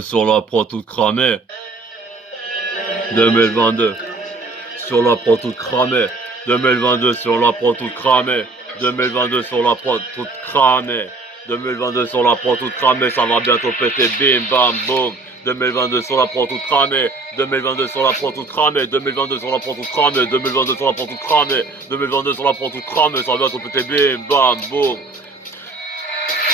Sur la prod toute cramée. 2022. Sur la prod toute cramée. 2022 sur la prod toute cramée. 2022 sur la prod toute cramée. 2022 sur la prod toute cramée. Ça va bientôt péter. Bim bam boum. 2022 sur la prod toute cramée. 2022 sur la prod toute cramée. 2022 sur la prod toute cramée. 2022 sur la prod toute cramée. 2022 sur la prod toute cramée. Ça va bientôt péter. Bim bam boum.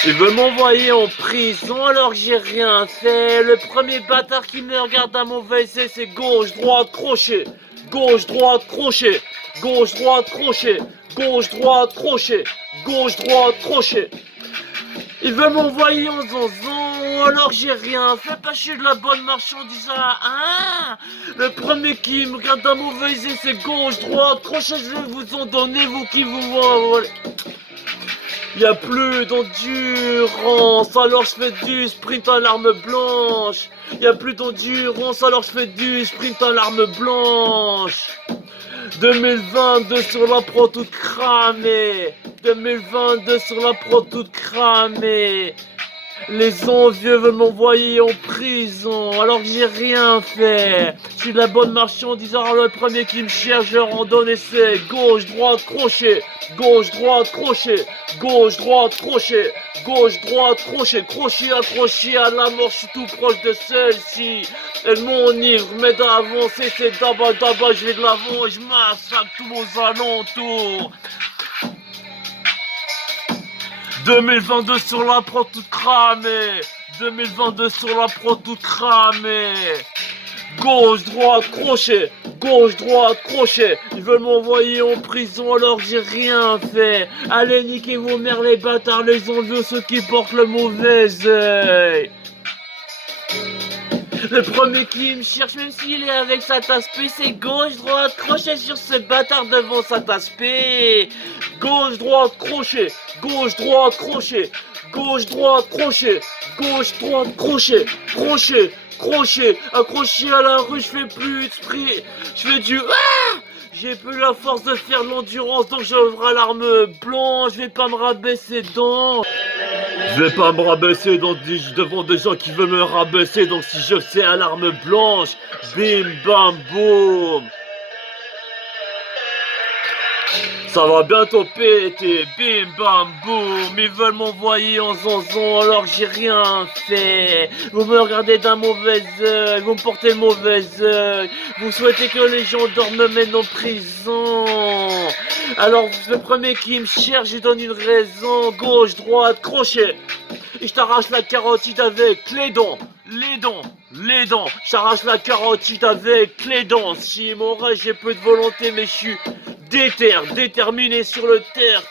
Il veut m'envoyer en prison alors que j'ai rien fait. Le premier bâtard qui me regarde à mauvais essai, c'est gauche, droite, crochet. Gauche, droite, crochet. Gauche, droite, crochet. Gauche, droite, crochet. Gauche, droite, crochet. Il veut m'envoyer en zonzon alors que j'ai rien fait. Pas je suis de la bonne marchandise. Hein? Le premier qui me regarde à mauvais essai, c'est gauche, droite, crochet. Je vais vous en donner, vous qui vous voyez. Y'a plus d'endurance, alors je fais du sprint à l'arme blanche. Y'a plus d'endurance, alors je fais du sprint à l'arme blanche. 2022 sur la prod toute cramée. 2022 sur la prod toute cramée. Les envieux veulent m'envoyer en prison alors que j'ai rien fait. Je suis de la bonne marchandise, alors le premier qui me cherche, je leur en donne essai. Gauche, droite, crochet. Gauche, droite, crochet. Gauche, droite, crochet. Gauche, droite, crochet. Crochet accroché à la mort, je suis tout proche de celle-ci. Elle m'enivre, mais d'avancer, c'est d'abord, je vais de l'avant et je massacre tous vos alentours. 2022 sur la prod toute cramée. 2022 sur la prod toute cramée. Gauche, droite, crochet. Gauche, droite, crochet. Ils veulent m'envoyer en prison alors que j'ai rien fait. Allez, niquez vos mères les bâtards, les envieux, ceux qui portent le mauvais œil. Le premier qui me cherche, même s'il est avec sa tasse P, c'est gauche, droite, crochet sur ce bâtard devant sa tasse P. Gauche, droite, crochet. Gauche, droite, crochet. Gauche, droite, crochet. Gauche, droite, crochet. Crochet, crochet. Accroché à la rue, je fais plus de sprint. Je fais du... J'ai plus la force de faire de l'endurance, donc j'ouvre l'arme blanche. Je vais pas me rabaisser dedans. Je vais pas me rabaisser devant des gens qui veulent me rabaisser, donc si je fais à l'arme blanche, bim bam boum. Ça va bientôt péter, bim bam boum. Ils veulent m'envoyer en zonzon alors que j'ai rien fait. Vous me regardez d'un mauvais œil, vous me portez le mauvais œil. Vous souhaitez que les gens dorment, me mettent en prison. Alors le premier qui me cherche, je lui donne une raison. Gauche, droite, crochet. Et je t'arrache la carotide avec les dents. Les dents, les dents. Je t'arrache la carotide avec les dents. Si mon reste, j'ai peu de volonté, mais je suis déterminé sur le terre.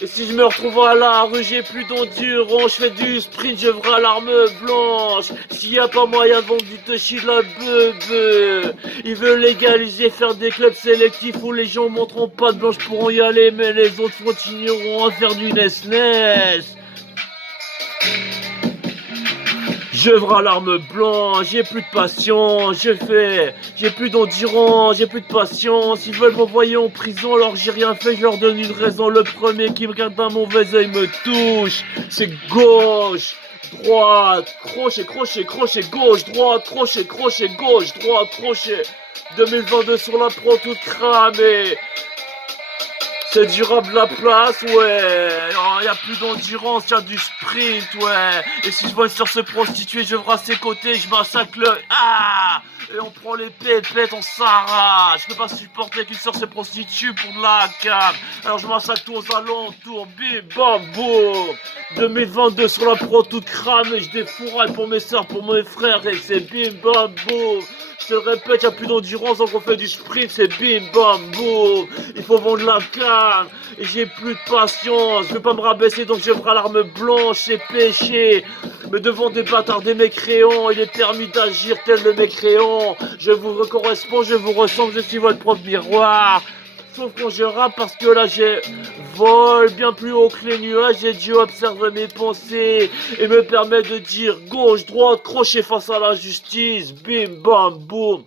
Et si je me retrouve à la rue, j'ai plus d'endurance, je fais du sprint, je vrais l'arme blanche. S'il y a pas moyen de vendre du touchy de la beuh. Ils veulent légaliser, faire des clubs sélectifs où les gens montreront pas de blanche pourront y aller, mais les autres continueront à faire du nes-nes. Je vrais l'arme blanche, j'ai plus de patience, j'ai plus d'endurance, j'ai plus de patience. Ils veulent m'envoyer en prison alors que j'ai rien fait, je leur donne une raison. Le premier qui me regarde d'un mauvais œil me touche. C'est gauche, droite, crochet, crochet, crochet, gauche, droite, crochet, crochet, gauche, droite, crochet. 2022 sur la prod toute cramée. C'est durable la place, ouais. Y a plus d'endurance, y a du sprint, ouais. Et si je vois une sœur se prostituer, je vrais ses côtés, je massacre le... Et on prend les pépettes, on s'arrache. Je peux pas supporter qu'une sœur se prostitue pour de la cam. Alors je massacre tous aux alentours, bim, bam, boum. 2022 sur la prod toute cramée, je défouraille pour mes sœurs, pour mes frères, et c'est bim, bam, boum. Je te le répète, y a plus d'endurance, donc on fait du sprint, c'est bim, bam, boum. Il faut vendre la canne, et j'ai plus de patience. Je veux pas me rabaisser, donc je ferai l'arme blanche, c'est péché. Mais devant des bâtards, des mécréants, il est permis d'agir tel le mécréant. Je vous correspond, je vous ressemble, je suis votre propre miroir. Sauf quand je rappe parce que là j'ai vol bien plus haut que les nuages, j'ai dû observer mes pensées et me permettre de dire gauche, droite, crochet face à la justice, bim, bam, boum.